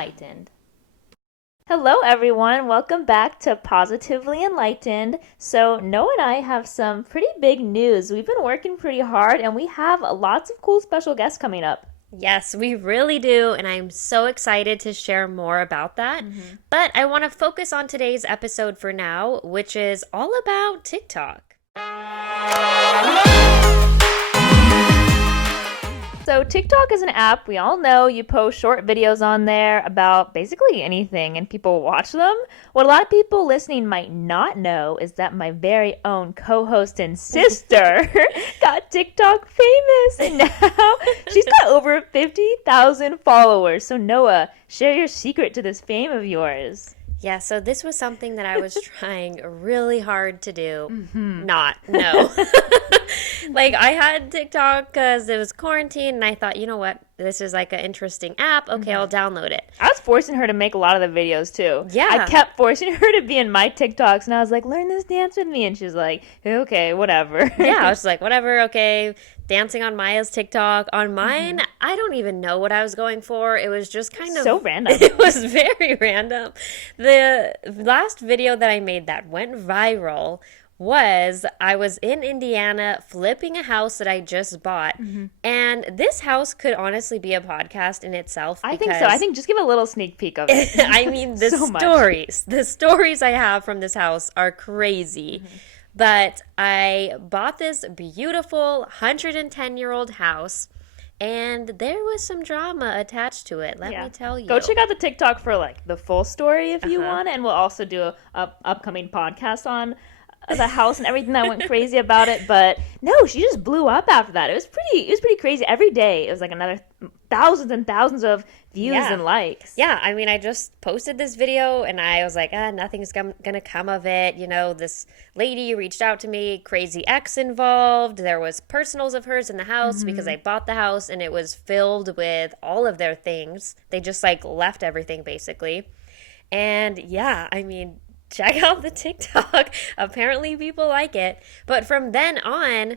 Enlightened. Hello, everyone. Welcome back to Positively Enlightened. So, Noah and I have some pretty big news. We've been working pretty hard and we have lots of cool special guests coming up. Yes, we really do, and I'm so excited to share more about that. But I want to focus on today's episode for now, which is all about TikTok. So, TikTok is an app we all know. You post short videos on there about basically anything and people watch them. What a lot of people listening might not know is that my very own co-host and sister got TikTok famous and now she's got over 50,000 followers. So, Noah, share your secret to this fame of yours. Yeah, so this was something that I was trying really hard to do. Not, no. Like, I had TikTok because it was quarantine, and I thought, you know what? This is like an interesting app. Okay, I'll download it. I was forcing her to make a lot of the videos too. Yeah. I kept forcing her to be in my TikToks, and I was like, learn this dance with me. And she's like, okay, whatever. Yeah, I was like, whatever, okay. Dancing on Maya's TikTok. On mine, I don't even know what I was going for. It was just kind of So random. It was very random. The last video that I made that went viral was I was in Indiana flipping a house that I just bought. And this house could honestly be a podcast in itself. I think so. I think just give a little sneak peek of it. I mean, the stories I have from this house are crazy. But I bought this beautiful 110-year-old house, and there was some drama attached to it, let me tell you. Go check out the TikTok for like the full story if you want, and we'll also do a upcoming podcast on the house and everything that went crazy about it. But no, she just blew up after that. It was pretty crazy. Every day it was like another thousands and thousands of views and likes. Yeah, I mean, I just posted this video and I was like, nothing's gonna come of it. You know, this lady reached out to me, crazy ex involved. There was personals of hers in the house because I bought the house and it was filled with all of their things. They just like left everything basically. And yeah, I mean, check out the TikTok. Apparently people like it. But from then on,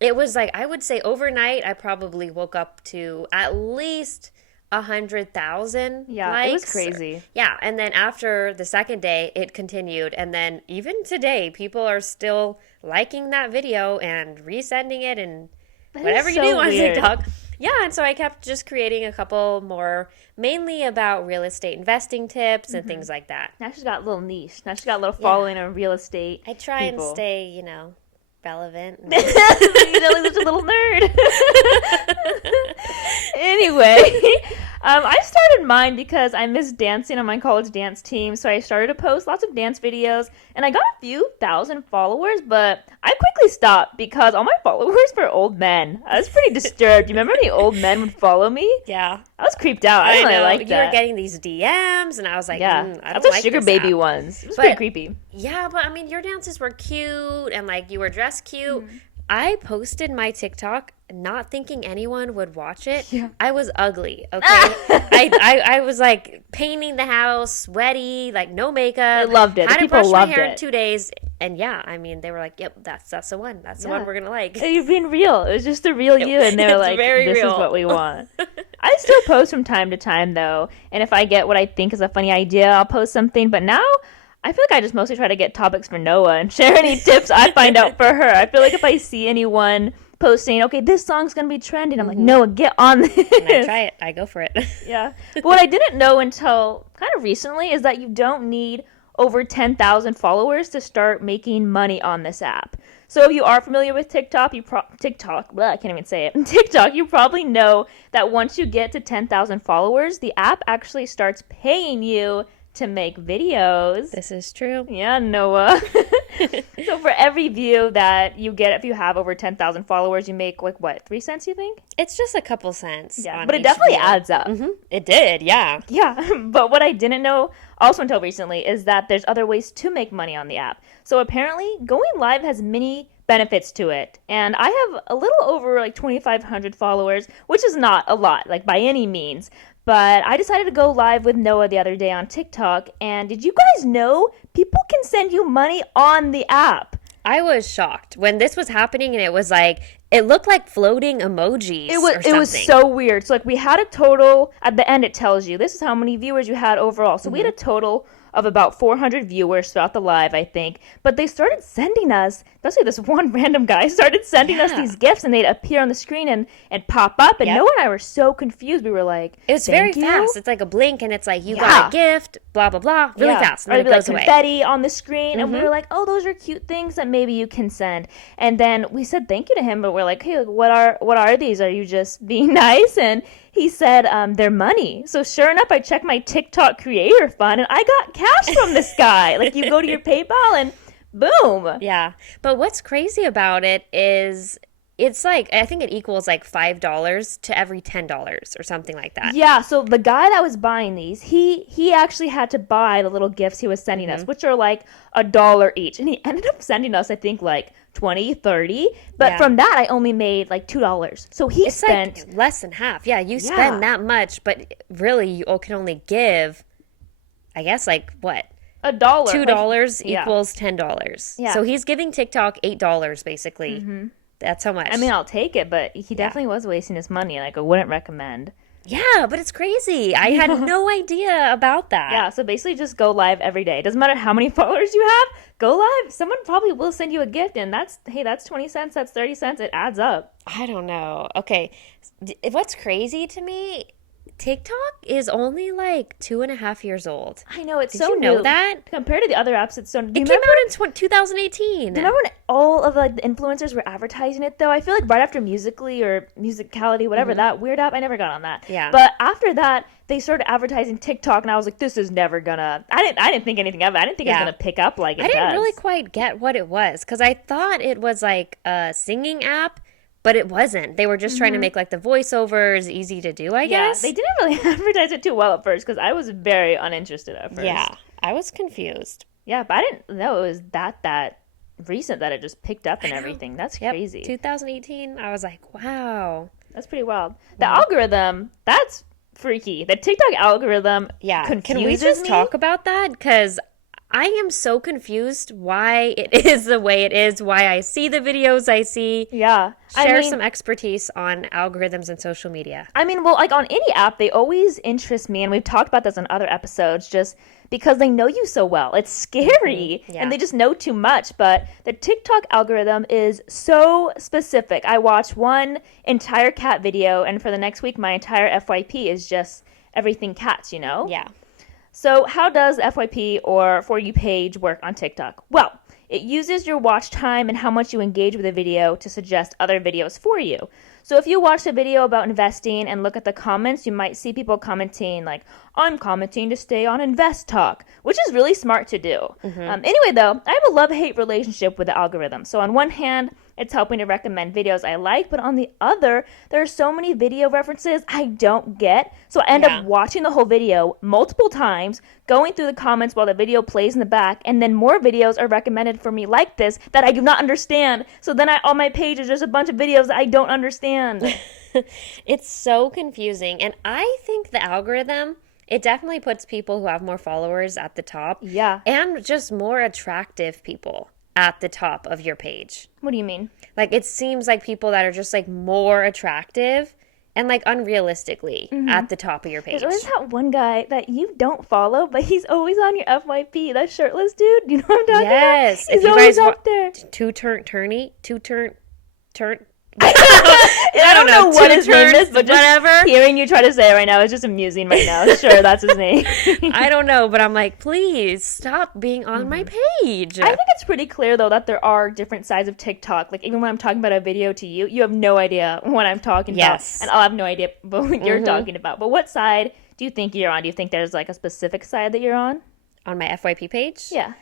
it was like, I would say overnight, I probably woke up to at least 100,000 likes. It was crazy. Yeah, and then after the second day, it continued. And then even today, people are still liking that video and resending it and whatever you do on TikTok. Yeah, and so I kept just creating a couple more, mainly about real estate investing tips and things like that. Now she's got a little niche. Now she's got a little following of real estate. I try and stay, relevant. Like such a little nerd. Anyway, I started mine because I missed dancing on my college dance team, so I started to post lots of dance videos, and I got a few thousand followers, but I quickly stopped because all my followers were old men. I was pretty disturbed. You remember any old men would follow me? Yeah. I was creeped out. I didn't really like that. You were getting these DMs, and I was like, yeah, I don't that's like sugar this baby app. ones. It was pretty creepy. Yeah, but I mean, your dances were cute, and like you were dressed cute. I posted my TikTok not thinking anyone would watch it. Yeah. I was ugly, okay? I was like painting the house, sweaty, like no makeup. I loved it. Had to People brush my loved hair it. in 2 days. And yeah, I mean, they were like, yep, that's the one. That's the one we're going to like. You're being real. It was just the real you, and they were like, this is what we want. I still post from time to time, though, and if I get what I think is a funny idea, I'll post something, but now I feel like I just mostly try to get topics for Noah and share any tips I find out for her. I feel like if I see anyone posting, okay, this song's going to be trending, I'm like, Noah, get on this. And I try it. I go for it. Yeah. But what I didn't know until kind of recently is that you don't need over 10,000 followers to start making money on this app. So if you are familiar with TikTok, I can't even say it. TikTok, you probably know that once you get to 10,000 followers, the app actually starts paying you to make videos. This is true. Yeah, Noah. So for every view that you get, if you have over 10,000 followers, you make like what, 3 cents, you think? It's just a couple cents. Yeah, but it definitely adds up. It did, yeah. Yeah, but what I didn't know also until recently is that there's other ways to make money on the app. So apparently going live has many benefits to it. And I have a little over like 2,500 followers, which is not a lot, like by any means. But I decided to go live with Noah the other day on TikTok. And did you guys know people can send you money on the app? I was shocked when this was happening and it was like, it looked like floating emojis or It was something. so weird. So like we had a total at the end it tells you this is how many viewers you had overall. So we had a total of about 400 viewers throughout the live, I think. But they started sending us, especially this one random guy started sending us Yeah. these gifts and they'd appear on the screen and pop up and Yep. Noah and I were so confused. We were like, It was very "Thank you." fast. It's like a blink and it's like, you got Yeah. a gift, blah, blah, blah, really fast. And Or then it'd it be like goes away. confetti on the screen, and we were like, "Oh, those are cute things that maybe you can send." And then we said thank you to him, but we're like, "Hey, like, what are these? Are you just being nice?" And he said, "They're money." So sure enough, I checked my TikTok creator fund, and I got cash from this guy. Like you go to your PayPal, and boom. Yeah. But what's crazy about it is it's like, I think it equals like $5 to every $10 or something like that. Yeah, so the guy that was buying these, he actually had to buy the little gifts he was sending us, which are like $1 each. And he ended up sending us, I think, like 20, 30. But Yeah. from that, I only made like $2. So he It's spent like less than half. Yeah, you Yeah. spend that much, but really you can only give, I guess, like what? $1. $2 yeah. equals $10. Yeah. So he's giving TikTok $8 basically. That's how much. I mean, I'll take it, but he definitely was wasting his money. Like, I wouldn't recommend. yeah, but it's crazy. I had no idea about that. Yeah, so basically just go live every day. Doesn't matter how many followers you have, go live. Someone probably will send you a gift, and that's 20 cents, that's 30 cents. It adds up. I don't know. Okay. What's crazy to me, TikTok is only like 2.5 years old. I know, it's Did so you know new. that? Compared to the other apps, it's so new. Do you It came remember? out in 2018. Do you remember when all of like the influencers were advertising it though? I feel like right after Musically or Musicality, whatever that weird app, I never got on that. Yeah. But after that, they started advertising TikTok, and I was like, this is never gonna. I didn't think anything of it. I didn't think it was Yeah. gonna pick up like it I didn't does. really quite get what it was because I thought it was like a singing app, but it wasn't. They were just trying to make like the voiceovers easy to do, I Yeah, guess. they didn't really advertise it too well at first because I was very uninterested at first. Yeah, I was confused. Yeah, but I didn't know it was that recent that it just picked up and everything. That's Yep, crazy. 2018. I was like, wow. That's pretty wild. The algorithm, that's freaky. The TikTok algorithm Yeah. Can we confuses just me. talk about that? Because I am so confused why it is the way it is, why I see the videos I see. Yeah. Share I mean, some expertise on algorithms and social media. well, like on any app, they always interest me, and we've talked about this in other episodes, just because they know you so well. It's scary, Yeah. and they just know too much. But the TikTok algorithm is so specific. I watch one entire cat video, and for the next week, my entire FYP is just everything cats, you know? Yeah. So, how does FYP or For You page work on TikTok? Well, it uses your watch time and how much you engage with a video to suggest other videos for you. So, if you watch a video about investing and look at the comments, you might see people commenting, like, I'm commenting to stay on Invest Talk, which is really smart to do. Anyway, though, I have a love hate relationship with the algorithm. So, on one hand, it's helping to recommend videos I like, but on the other, there are so many video references I don't get. So I end Yeah. up watching the whole video multiple times, going through the comments while the video plays in the back, and then more videos are recommended for me like this that I do not understand. So then on my page is just a bunch of videos that I don't understand. It's so confusing. And I think the algorithm, it definitely puts people who have more followers at the top. Yeah. And just more attractive people at the top of your page. What do you mean? Like it seems like people that are just like more attractive and like unrealistically at the top of your page. There's always that one guy that you don't follow, but he's always on your FYP. That shirtless dude. You know what I'm talking Yes. about? He's always up there. I don't know what his name is, but just whatever. hearing you try to say it right now is just amusing right now. Sure, that's his name. I don't know, but I'm like, please stop being on my page. I think it's pretty clear though that there are different sides of TikTok. Like even when I'm talking about a video to you, you have no idea what I'm talking Yes. about, and I'll have no idea what you're talking about. But what side do you think you're on? Do you think there's like a specific side that you're on? On my FYP page? Yeah,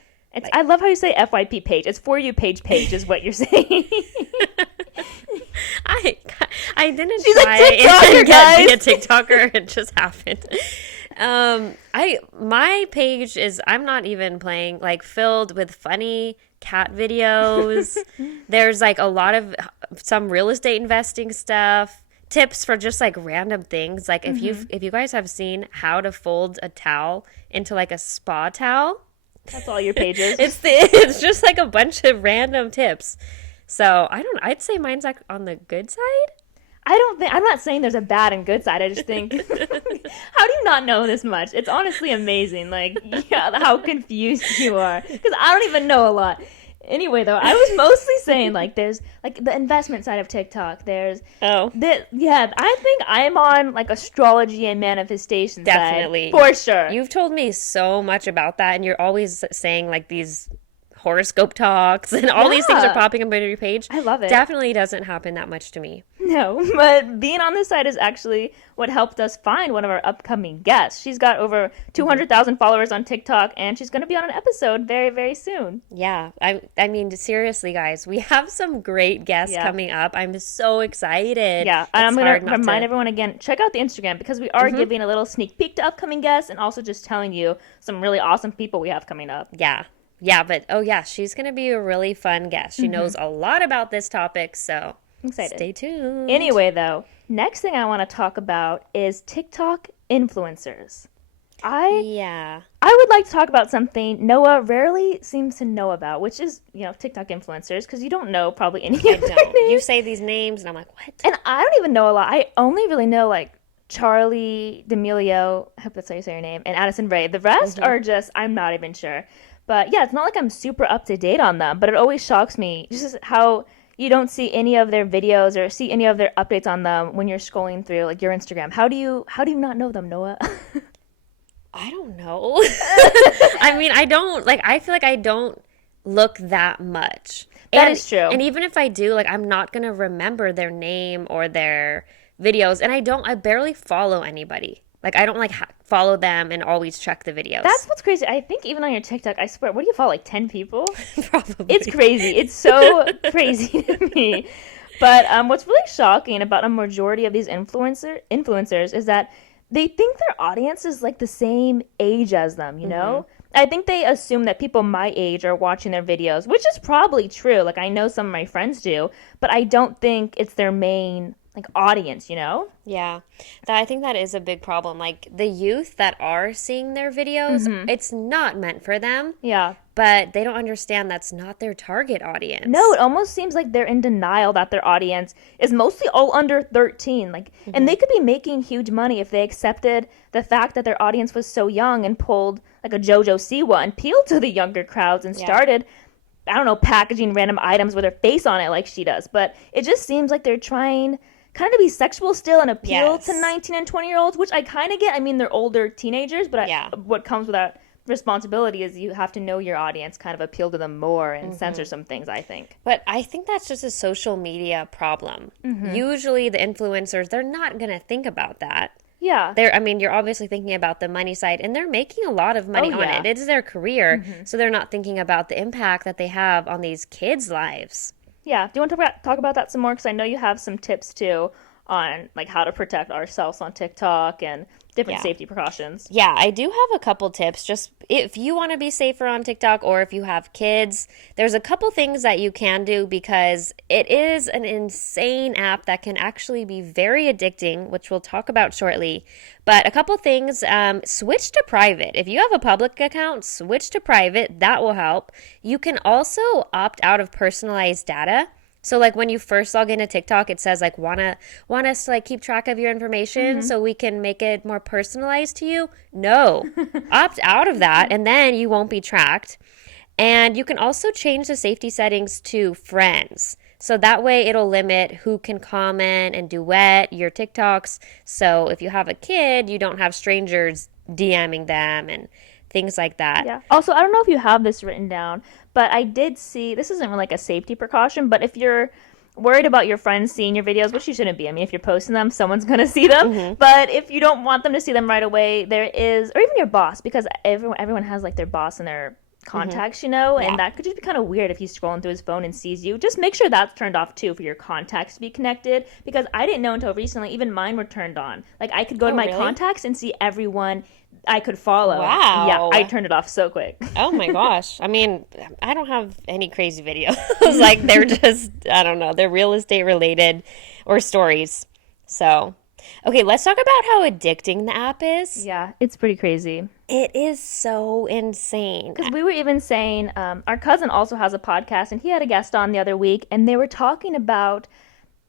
I love how you say FYP page. It's For You page is what you're saying. I didn't She's a try TikToker, and guys. be a TikToker. It just happened. My page is, I'm not even playing, like filled with funny cat videos. There's like a lot of some real estate investing stuff, tips for just like random things. Like if you guys have seen how to fold a towel into like a spa towel, That's all your pages. It's just like a bunch of random tips. So I'd say mine's like on the good side. I don't think I'm not saying there's a bad and good side. I just think how do you not know this much? It's honestly amazing. Like yeah, how confused you are because I don't even know a lot. Anyway, though, I was mostly saying like there's like the investment side of TikTok. There's Oh, yeah, I think I'm on like astrology and manifestation definitely. side for sure. You've told me so much about that, and you're always saying like these horoscope talks and all these things are Yeah, popping up on your page. I love it. Definitely doesn't happen that much to me. No, but being on this side is actually what helped us find one of our upcoming guests. She's got over Mm-hmm. 200,000 followers on TikTok, and she's going to be on an episode very, very soon. Yeah, I mean seriously, guys, we have some great guests Yeah. coming up. I'm so excited. Yeah, and I'm It's going hard to not remind to. everyone again, check out the Instagram because we are giving a little sneak peek to upcoming guests and also just telling you some really awesome people we have coming up. Yeah. Yeah, but oh yeah, she's going to be a really fun guest. She knows a lot about this topic, so I'm excited. stay tuned. Anyway, though, next thing I want to talk about is TikTok influencers. I Yeah. I would like to talk about something Noah rarely seems to know about, which is, TikTok influencers, because you don't know probably any I of their don't. You names. say these names and I'm like, "What?" And I don't even know a lot. I only really know like Charlie D'Amelio, I hope that's how you say your name, and Addison Rae. The rest are just, I'm not even sure. But yeah, it's not like I'm super up to date on them, but it always shocks me just how you don't see any of their videos or see any of their updates on them when you're scrolling through like your Instagram. How do you not know them, Noah? I don't know. I mean, I don't like I feel like I don't look that much. That And is true. and even if I do, like I'm not going to remember their name or their videos and I barely follow anybody. Like I don't like follow them and always check the videos. That's what's crazy. I think even on your TikTok, I swear, what do you follow, like 10 people? Probably. It's crazy. It's so crazy to me. But what's really shocking about a majority of these influencers is that they think their audience is like the same age as them, you know? I think they assume that people my age are watching their videos, which is probably true. Like I know some of my friends do, but I don't think it's their main like audience, you know? Yeah, I think that is a big problem. Like the youth that are seeing their videos, it's not meant for them, Yeah. but they don't understand that's not their target audience. No, it almost seems like they're in denial that their audience is mostly all under 13. Like, and they could be making huge money if they accepted the fact that their audience was so young and pulled like a JoJo Siwa and appealed to the younger crowds and Yeah. started, I don't know, packaging random items with their face on it like she does. But it just seems like they're trying kind of to be sexual still and appeal to Yes. 19 and 20-year-olds, which I kind of get. I mean, they're older teenagers, but Yeah. what comes with that responsibility is you have to know your audience, kind of appeal to them more and censor some things, I think. But I think that's just a social media problem. Usually the influencers, they're not going to think about that. Yeah. I mean, you're obviously thinking about the money side and they're making a lot of money Oh, on yeah. it. It's their career. So they're not thinking about the impact that they have on these kids' lives. Yeah. Do you want to talk about that some more? Because I know you have some tips too on like how to protect ourselves on TikTok and different Yeah. safety precautions. Yeah, I do have a couple tips. Just if you want to be safer on TikTok or if you have kids, there's a couple things that you can do because it is an insane app that can actually be very addicting, which we'll talk about shortly. But a couple things, switch to private. If you have a public account, switch to private. That will help. You can also opt out of personalized data. So like when you first log into TikTok, it says like want us to like keep track of your information so we can make it more personalized to you. No, opt out of that, and then you won't be tracked. And you can also change the safety settings to friends. So that way it'll limit who can comment and duet your TikToks. So if you have a kid, you don't have strangers DMing them and things like that. Yeah. Also, I don't know if you have this written down, but I did see this isn't like a safety precaution, but if you're worried about your friends seeing your videos, which you shouldn't be. I mean, if you're posting them, someone's going to see them. But if you don't want them to see them right away, there is, or even your boss, because everyone has like their boss and their contacts, Yeah. and that could just be kind of weird if he's scrolling through his phone and sees you. Just make sure that's turned off too for your contacts to be connected, because I didn't know until recently, even mine were turned on. Like I could go to Oh, my really? contacts and see everyone I could follow. Wow. Yeah, I turned it off so quick. Oh my gosh. I mean, I don't have any crazy videos. Like they're just, I don't know, they're real estate related or stories. So, Okay, let's talk about how addicting the app is. Yeah, it's pretty crazy. It is so insane. Because we were even saying, our cousin also has a podcast, and he had a guest on the other week, and they were talking about,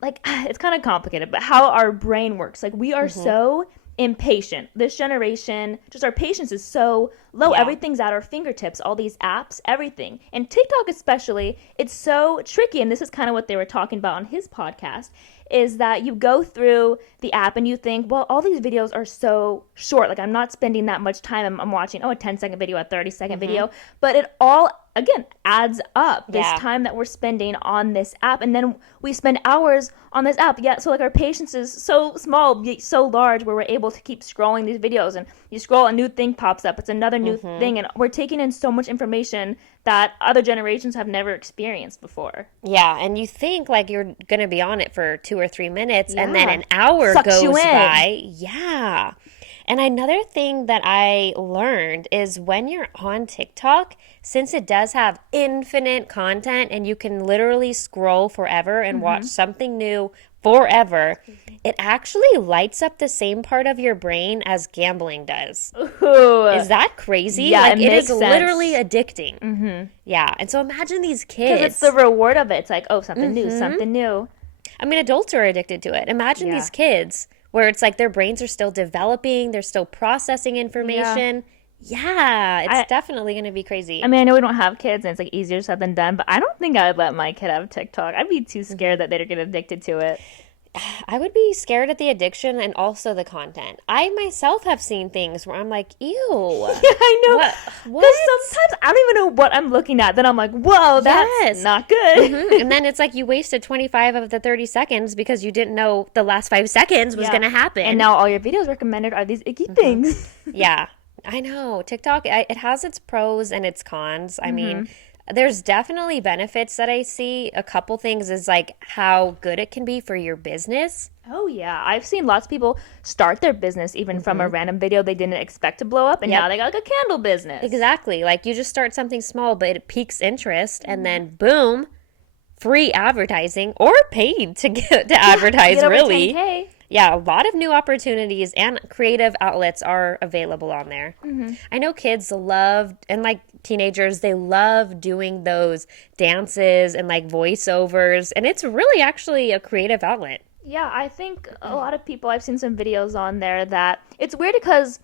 like, it's kind of complicated, but how our brain works. Like, we are so impatient. This generation, just our patience is so low. Yeah. Everything's at our fingertips, all these apps, everything. And TikTok especially, it's so tricky. And this is kind of what they were talking about on his podcast, is that you go through the app and you think, well, all these videos are so short. Like, I'm not spending that much time. I'm watching, a 10-second video, a 30-second video. But it all, again, adds up, this time that we're spending on this app. And then we spend hours on this app. Yeah, so like our patience is so small, yet so large, where we're able to keep scrolling these videos. And you scroll, a new thing pops up. It's another new thing. And we're taking in so much information that other generations have never experienced before. Yeah, and you think like you're going to be on it for 2 or 3 minutes and then an hour goes by. Yeah. And another thing that I learned is when you're on TikTok, since it does have infinite content and you can literally scroll forever and watch something new forever, it actually lights up the same part of your brain as gambling does. Ooh. Is that crazy? Yeah, like, it it makes is sense. literally addicting. Yeah, and so imagine these kids. Because it's the reward of it. It's like, something new, something new. I mean, adults are addicted to it. Imagine these kids where it's like their brains are still developing, they're still processing information. Yeah, it's definitely going to be crazy. I mean, I know we don't have kids and it's like easier said than done, but I don't think I would let my kid have TikTok. I'd be too scared that they'd get addicted to it. I would be scared at the addiction and also the content. I myself have seen things where I'm like, ew. Yeah, I know. What? Because sometimes I don't even know what I'm looking at. Then I'm like, whoa, that's not good. And then it's like you wasted 25 of the 30 seconds because you didn't know the last 5 seconds was going to happen. And now all your videos recommended are these icky things. Yeah, I know. TikTok, it has its pros and its cons. I mean, there's definitely benefits that I see. A couple things is like how good it can be for your business. Oh, yeah. I've seen lots of people start their business even from a random video they didn't expect to blow up. And now they got like a candle business. Exactly. Like you just start something small, but it piques interest. And then boom, free advertising or paid to get to advertise, get over really. 10K. Yeah, a lot of new opportunities and creative outlets are available on there. I know kids love, and like teenagers, they love doing those dances and like voiceovers. And it's really actually a creative outlet. Yeah, I think a lot of people, I've seen some videos on there that it's weird because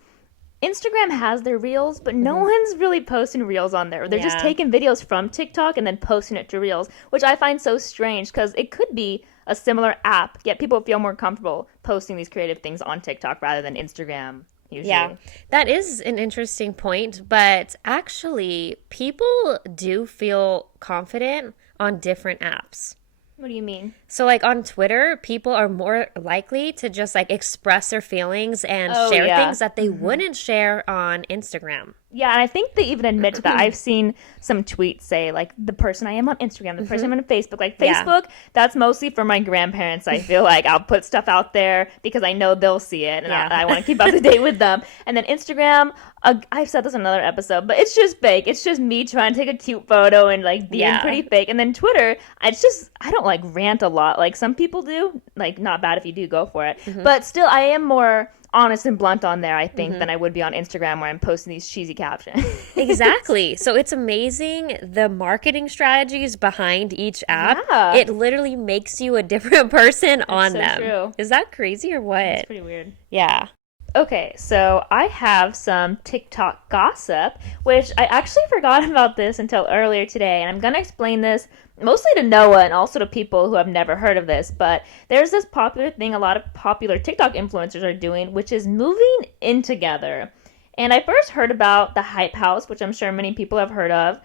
Instagram has their reels, but no one's really posting reels on there. They're just taking videos from TikTok and then posting it to reels, which I find so strange because it could be a similar app, yet people feel more comfortable posting these creative things on TikTok rather than Instagram usually. Yeah, that is an interesting point, but actually people do feel confident on different apps. What do you mean? So like on Twitter, people are more likely to just like express their feelings and share things that they wouldn't share on Instagram. Yeah, and I think they even admit to that. I've seen some tweets say, like, the person I am on Instagram, the person I'm on Facebook. Like, Facebook, that's mostly for my grandparents, I feel like. I'll put stuff out there because I know they'll see it, and I want to keep up to date with them. And then Instagram, I've said this in another episode, but it's just fake. It's just me trying to take a cute photo and, like, being pretty fake. And then Twitter, it's just, I don't, like, rant a lot. Like, some people do. Like, not bad if you do, go for it. But still, I am more honest and blunt on there, I think, than I would be on Instagram where I'm posting these cheesy captions. Exactly. So it's amazing the marketing strategies behind each app. Yeah. It literally makes you a different person on so them. true. Is that crazy or what? It's pretty weird. Yeah. Okay, so I have some TikTok gossip, which I actually forgot about this until earlier today, and I'm going to explain this mostly to Noah and also to people who have never heard of this, but there's this popular thing a lot of popular TikTok influencers are doing, which is moving in together. And I first heard about the Hype House, which I'm sure many people have heard of.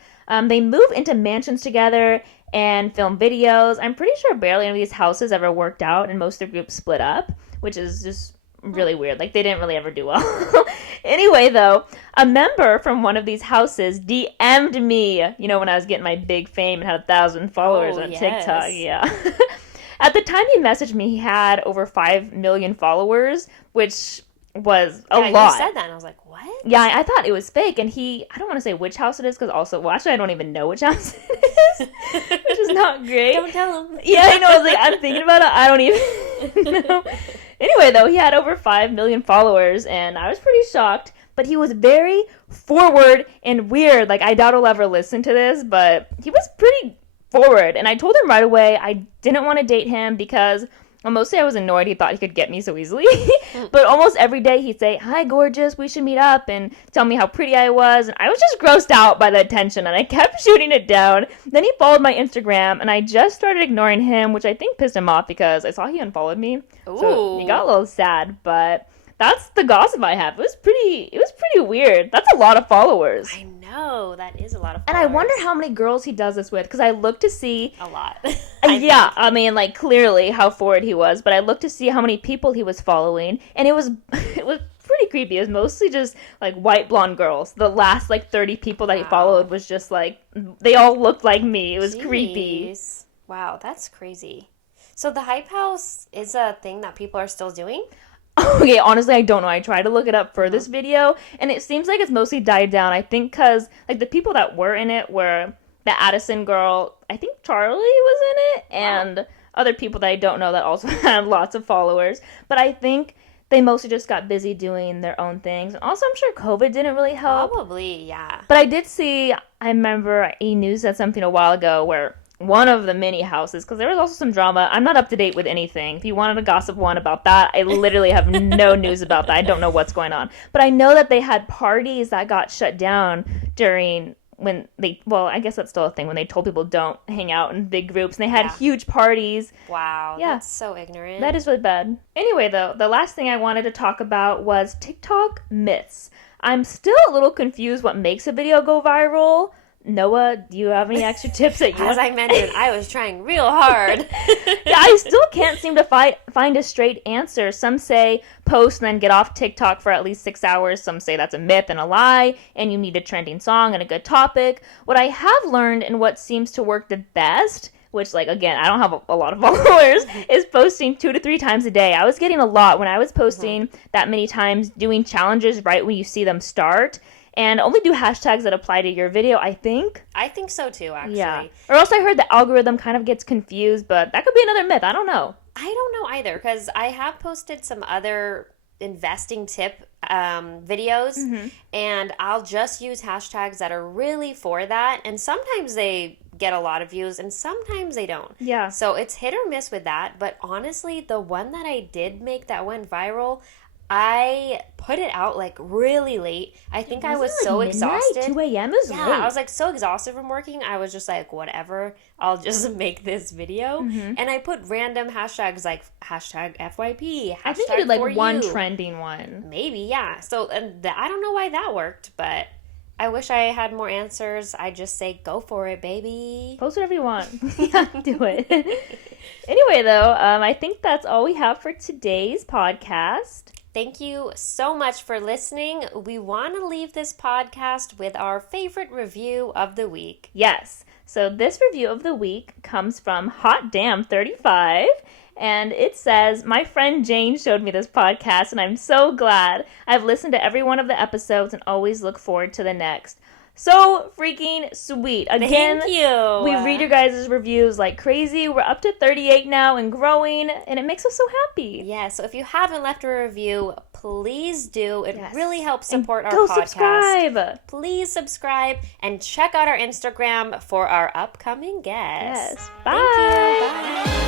They move into mansions together and film videos. I'm pretty sure barely any of these houses ever worked out, and most of the groups split up, which is just really weird. Like, they didn't really ever do well. Anyway, though, a member from one of these houses DM'd me, you know, when I was getting my big fame and had 1,000 followers on TikTok. Yeah. At the time he messaged me, he had over 5 million followers, which was a lot. You said that, and I was like, what? Yeah, I thought it was fake, and I don't want to say which house it is, because also, well, actually, I don't even know which house it is, which is not great. Don't tell him. Yeah, I know, I was like, I'm thinking about it, I don't even know. Anyway, though, he had over 5 million followers, and I was pretty shocked. But he was very forward and weird. Like, I doubt he'll ever listen to this, but he was pretty forward. And I told him right away I didn't want to date him because, well, mostly I was annoyed he thought he could get me so easily. But almost every day he'd say, "Hi, gorgeous, we should meet up," and tell me how pretty I was. And I was just grossed out by the attention, and I kept shooting it down. Then he followed my Instagram, and I just started ignoring him, which I think pissed him off because I saw he unfollowed me. Ooh. So he got a little sad, but that's the gossip I have. It was pretty weird. That's a lot of followers. I know, that is a lot of And I wonder how many girls he does this with, because I looked to see. A lot. Yeah, I mean, like, clearly how forward he was, but I looked to see how many people he was following, and it was pretty creepy. It was mostly just, like, white blonde girls. The last, like, 30 people that he followed was just, like, they all looked like me. It was creepy. Wow, that's crazy. So the hype house is a thing that people are still doing? Okay, honestly, I don't know. I tried to look it up for this video, and it seems like it's mostly died down. I think because, like, the people that were in it were the Addison girl, I think Charlie was in it, and other people that I don't know that also had lots of followers. But I think they mostly just got busy doing their own things. And also, I'm sure COVID didn't really help. Probably, yeah. But I did see, I remember E! News said something a while ago where one of the mini houses, because there was also some drama. I'm not up to date with anything. If you wanted to gossip one about that, I literally have no news about that. I don't know what's going on. But I know that they had parties that got shut down during when they, well, I guess that's still a thing, when they told people don't hang out in big groups. And they had huge parties. Wow, Yeah. that's so ignorant. That is really bad. Anyway, though, the last thing I wanted to talk about was TikTok myths. I'm still a little confused what makes a video go viral. Noah, do you have any extra tips that you As I mentioned, I was trying real hard. Yeah, I still can't seem to find a straight answer. Some say post and then get off TikTok for at least 6 hours. Some say that's a myth and a lie, and you need a trending song and a good topic. What I have learned and what seems to work the best, which, like, again, I don't have a lot of followers, is posting 2 to 3 times a day. I was getting a lot when I was posting that many times, doing challenges right when you see them start. And only do hashtags that apply to your video, I think. I think so too, actually. Yeah. Or else I heard the algorithm kind of gets confused, but that could be another myth. I don't know. I don't know either, because I have posted some other investing tip videos, and I'll just use hashtags that are really for that, and sometimes they get a lot of views and sometimes they don't. Yeah. So it's hit or miss with that, but honestly, the one that I did make that went viral, I put it out like really late. I think I was so exhausted. 2 a.m. is late. I was like so exhausted from working. I was just like, whatever, I'll just make this video. And I put random hashtags like hashtag FYP. I think you did like one you. trending one. Maybe, yeah. So I don't know why that worked, but I wish I had more answers. I just say, go for it, baby. Post whatever you want. Yeah, do it. Anyway, though, I think that's all we have for today's podcast. Thank you so much for listening. We want to leave this podcast with our favorite review of the week. Yes. So this review of the week comes from Hot Damn 35. And it says, my friend Jane showed me this podcast, and I'm so glad. I've listened to every one of the episodes and always look forward to the next. So freaking sweet. Again, thank you. We read your guys' reviews like crazy. We're up to 38 now and growing, and it makes us so happy. Yeah, so if you haven't left a review, please do. It really helps support our go podcast. Subscribe. Please subscribe and check out our Instagram for our upcoming guests. Yes. Bye. Thank you. Bye.